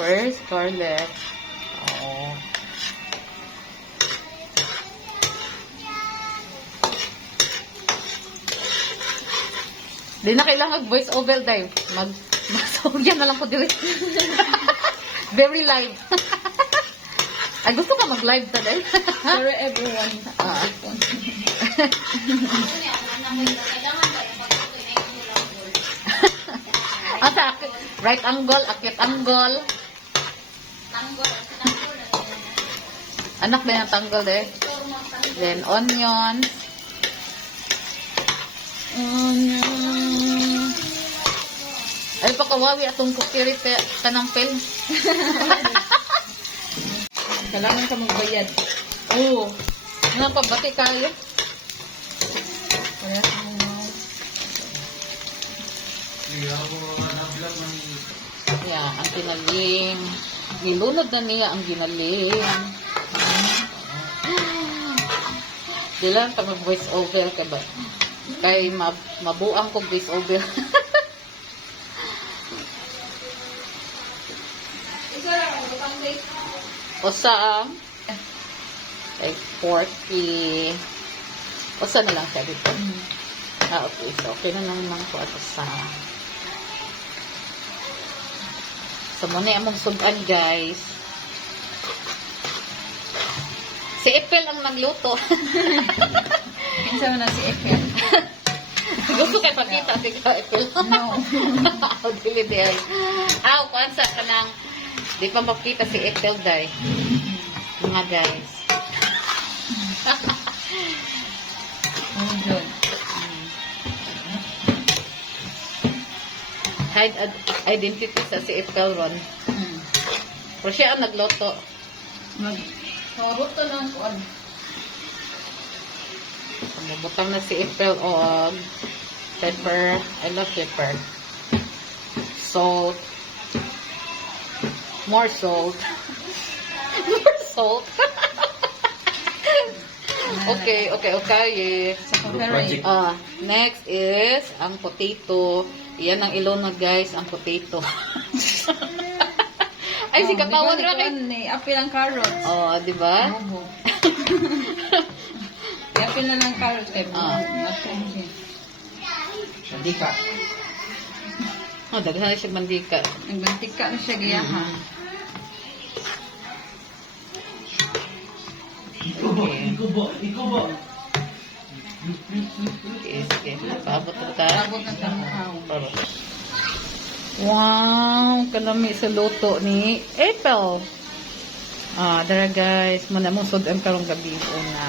pepper, scarlet. Oh. Di na kailangan voice over dahil masogyan na lang ko dito. Very live. Ay, gusto ka mag-live today? Sorry everyone. Asa, right angle, acute angle. Anak ba yung tanggol eh? Then, onion. Ay, pakawawi atong kukirite tanampil. Kailangan ka magbayad. Oo. Nga pa, bati kayo. Kaya sa mga... Yeah, ang ginaling. Nilunod na niya ang ginaling. Di lang pag voice over ka ba? Kay mabuang ko voice over. Osa ang like porky. Osa na lang siya dito. Okay. So, okay na naman ko ato sa muna among sudan, guys. Si Epel ang nagluto. Kinsa mo na si Epel? Gusto kay pagkita si Epel. No. Dili din. Kuansa ka nang di pa makita si Epel, day. Mga guys. Oh, good. Hide identity sa si Epel ron. Pero siya ang nagluto. Mabuto lang ko. Mabutang na si Epel og pepper. I love pepper. Salt. More salt. More salt. Okay. Sa pepper. Next is ang potato. Yan ang Ilona, guys, ang potato. Ay, si katawan ra kay. Apil ang carrots. Oh, di ba? Apil na lang carrots kay Mandika. Daghan siya mandika. Nagbantika na siya giyahan. Ikubo. Okay. Paabot ka. Abot ng tamuhaw. Wow, kalami sa luto ni Epel. Dara guys, muna mo sud ang karong gabi una.